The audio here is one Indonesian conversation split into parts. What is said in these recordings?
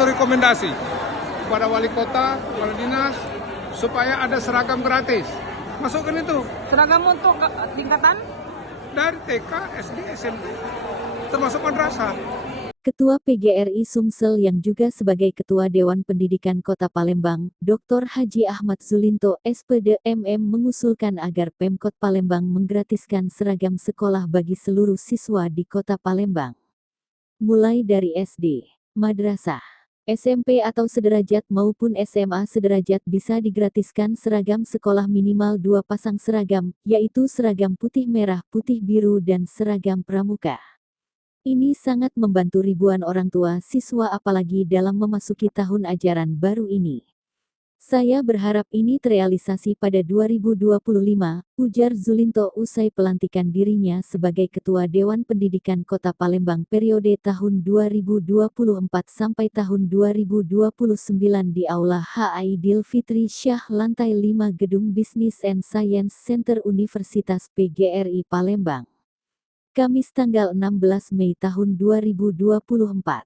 satu rekomendasi kepada wali kota, kepala dinas, supaya ada seragam gratis. Masukkan itu. Seragam untuk tingkatan? Dari TK, SD, SMP, termasuk madrasah. Ketua PGRI Sumsel yang juga sebagai Ketua Dewan Pendidikan Kota Palembang, Dr. Haji Ahmad Zulinto, SPD MM mengusulkan agar Pemkot Palembang menggratiskan seragam sekolah bagi seluruh siswa di Kota Palembang. Mulai dari SD, madrasah, SMP atau sederajat maupun SMA sederajat bisa digratiskan seragam sekolah minimal 2 pasang seragam, yaitu seragam putih merah, putih biru dan seragam pramuka. Ini sangat membantu ribuan orang tua siswa apalagi dalam memasuki tahun ajaran baru ini. Saya berharap ini terrealisasi pada 2025, ujar Zulinto usai pelantikan dirinya sebagai Ketua Dewan Pendidikan Kota Palembang periode tahun 2024 sampai tahun 2029 di Aula H. Aidil Fitri Syah lantai 5 Gedung Business and Science Center Universitas PGRI Palembang. Kamis tanggal 16 Mei tahun 2024.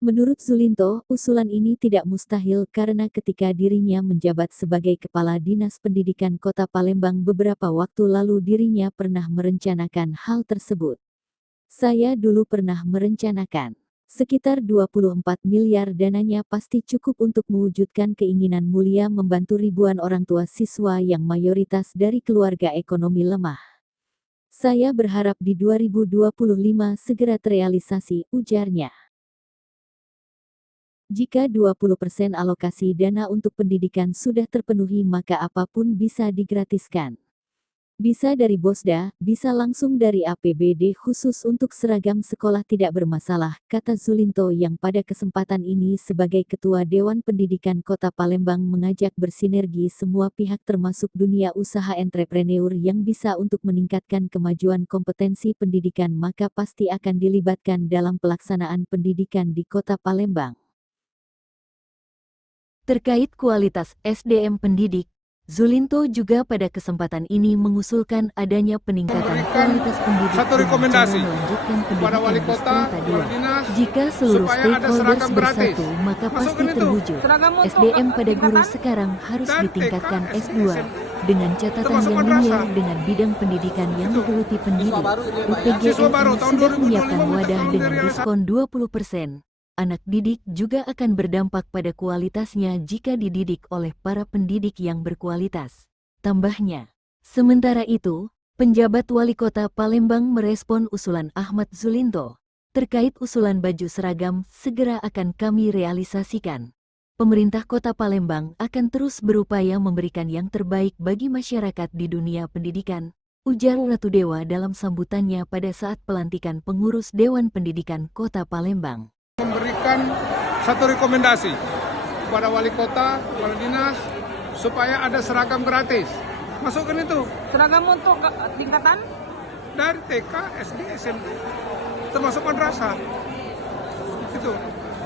Menurut Zulinto, usulan ini tidak mustahil karena ketika dirinya menjabat sebagai Kepala Dinas Pendidikan Kota Palembang beberapa waktu lalu dirinya pernah merencanakan hal tersebut. Saya dulu pernah merencanakan. Sekitar 24 miliar dananya pasti cukup untuk mewujudkan keinginan mulia membantu ribuan orang tua siswa yang mayoritas dari keluarga ekonomi lemah. Saya berharap di 2025 segera terrealisasi, ujarnya. Jika 20% alokasi dana untuk pendidikan sudah terpenuhi maka apapun bisa digratiskan. Bisa dari Bosda, bisa langsung dari APBD khusus untuk seragam sekolah tidak bermasalah, kata Zulinto yang pada kesempatan ini sebagai Ketua Dewan Pendidikan Kota Palembang mengajak bersinergi semua pihak termasuk dunia usaha entrepreneur yang bisa untuk meningkatkan kemajuan kompetensi pendidikan maka pasti akan dilibatkan dalam pelaksanaan pendidikan di Kota Palembang. Terkait kualitas SDM pendidik, Zulinto juga pada kesempatan ini mengusulkan adanya peningkatan kualitas pendidik satu rekomendasi melanjutkan kepada wali pendidikan kota, kepala dinas, jika seluruh supaya ada stakeholders seragam gratis. bersatu maka pasti Masukkan itu. terwujud. Seragam untuk SDM pada guru tingkatan? sekarang harus Dan ditingkatkan TK, S2 SMP, dengan catatan termasuk yang madrasah. linear dengan bidang pendidikan yang digeluti pendidik. Siswa baru tahun sudah 2025 menyiapkan minta wadah tolong dengan direalisasi. diskon 20%. Anak didik juga akan berdampak pada kualitasnya jika dididik oleh para pendidik yang berkualitas. Tambahnya. Sementara itu, penjabat wali kota Palembang merespon usulan Ahmad Zulinto. Terkait usulan baju seragam, segera akan kami realisasikan. Pemerintah kota Palembang akan terus berupaya memberikan yang terbaik bagi masyarakat di dunia pendidikan, ujar Ratu Dewa dalam sambutannya pada saat pelantikan pengurus Dewan Pendidikan Kota Palembang. Memberikan satu rekomendasi kepada wali kota, kepala dinas, supaya ada seragam gratis. Masukkan itu. Seragam untuk tingkatan? Dari TK, SD, SMP, termasuk madrasah. Itu.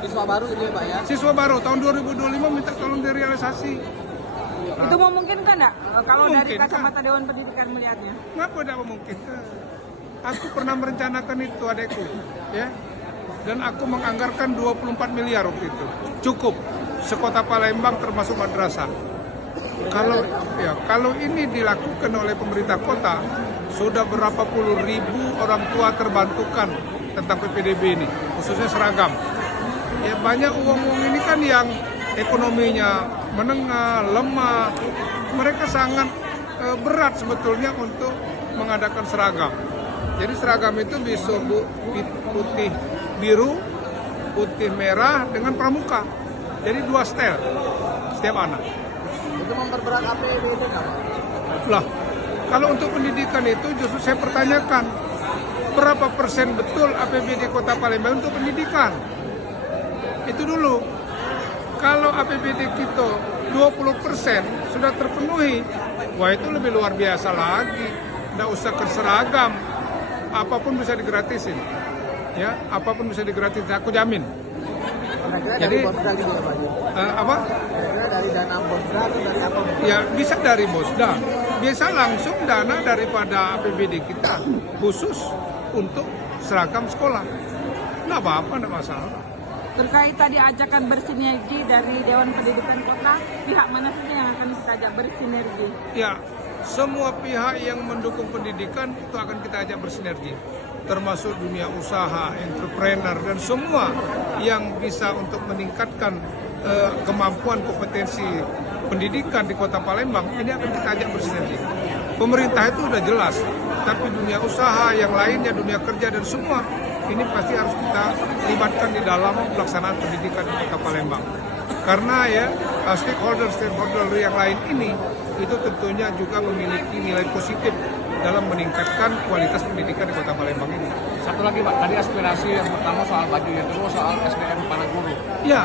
Siswa baru ini Pak ya? Siswa baru tahun 2025 minta tolong direalisasi. Itu memungkinkan nggak kalau dari Mungkin, kacamata Dewan Pendidikan melihatnya? Kenapa tidak memungkinkan? Aku pernah merencanakan itu adekku, ya. Dan aku menganggarkan 24 miliar waktu itu. Cukup. Sekota Palembang termasuk madrasah. Kalau ini dilakukan oleh pemerintah kota, sudah berapa puluh ribu orang tua terbantukan tentang PPDB ini, khususnya seragam. Ya banyak uang-uang ini kan yang ekonominya menengah, lemah, mereka sangat berat sebetulnya untuk mengadakan seragam. Jadi seragam itu bisa putih biru, putih merah dengan pramuka. Jadi 2 setel setiap anak. Itu memperberat APBD nggak Pak? Lah, kalau untuk pendidikan itu justru saya pertanyakan berapa persen betul APBD Kota Palembang untuk pendidikan? Itu dulu. Kalau APBD kita 20% sudah terpenuhi, wah itu lebih luar biasa lagi. Nggak usah ke seragam, apapun bisa digratisin. Ya, apapun bisa digratisin, aku jamin. Kira-kira Jadi, dari Bosda gitu ya Pak? Apa? Kira-kira dari dana Bosda atau dari apa? Ya bisa dari Bosda, bisa langsung dana daripada APBD kita khusus untuk seragam sekolah. Nggak apa-apa, nggak masalah. Terkait tadi ajakan bersinergi dari Dewan Pendidikan Kota, pihak mana saja yang akan kita ajak bersinergi? Ya, semua pihak yang mendukung pendidikan itu akan kita ajak bersinergi, termasuk dunia usaha, entrepreneur, dan semua yang bisa untuk meningkatkan kemampuan kompetensi pendidikan di Kota Palembang, ini akan kita ajak bersinergi. Pemerintah itu sudah jelas, tapi dunia usaha, yang lainnya, dunia kerja, dan semua ini pasti harus kita libatkan di dalam pelaksanaan pendidikan di Kota Palembang. Karena ya stakeholder yang lain ini itu tentunya juga memiliki nilai positif dalam meningkatkan kualitas pendidikan di Kota Palembang ini. Satu lagi Pak, tadi aspirasi yang pertama soal baju, yang kedua soal SDM para guru. Ya,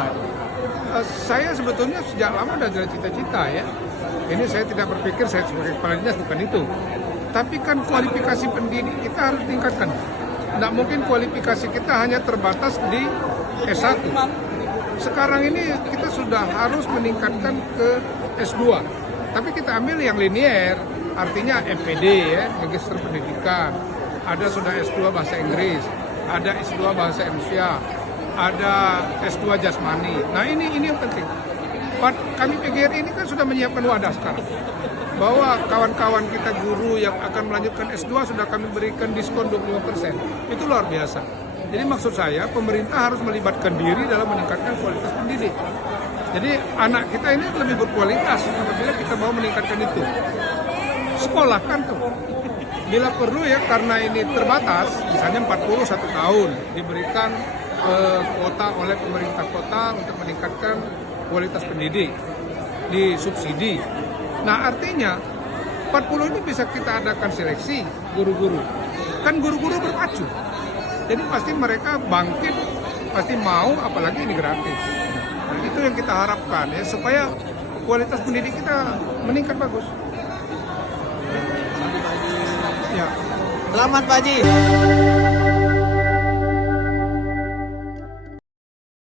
saya sebetulnya sejak lama sudah ada cita-cita ya. Ini saya tidak berpikir saya sebagai kepala dinas bukan itu. Tapi kan kualifikasi pendidik kita harus tingkatkan. Tidak mungkin kualifikasi kita hanya terbatas di S1. Sekarang ini kita sudah harus meningkatkan ke S2. Tapi kita ambil yang linier, artinya MPD ya, Magister Pendidikan. Ada sudah S2 Bahasa Inggris, ada S2 Bahasa Indonesia, ada S2 Jasmani. Nah ini yang penting. Kami PGRI ini kan sudah menyiapkan wadah sekarang. Bahwa kawan-kawan kita guru yang akan melanjutkan S2 sudah kami berikan diskon 25%. Itu luar biasa. Jadi maksud saya pemerintah harus melibatkan diri dalam meningkatkan kualitas pendidik. Jadi anak kita ini lebih berkualitas apabila kita mau meningkatkan itu. Sekolahkan tuh. Bila perlu ya karena ini terbatas, misalnya 41 tahun diberikan kuota oleh pemerintah kota untuk meningkatkan kualitas pendidik, disubsidi. Nah artinya 40 ini bisa kita adakan seleksi guru-guru. Kan guru-guru berpacu. Jadi pasti mereka bangkit, pasti mau, apalagi ini gratis. Nah, itu yang kita harapkan ya supaya kualitas pendidik kita meningkat bagus. Ya. Selamat Pak Haji.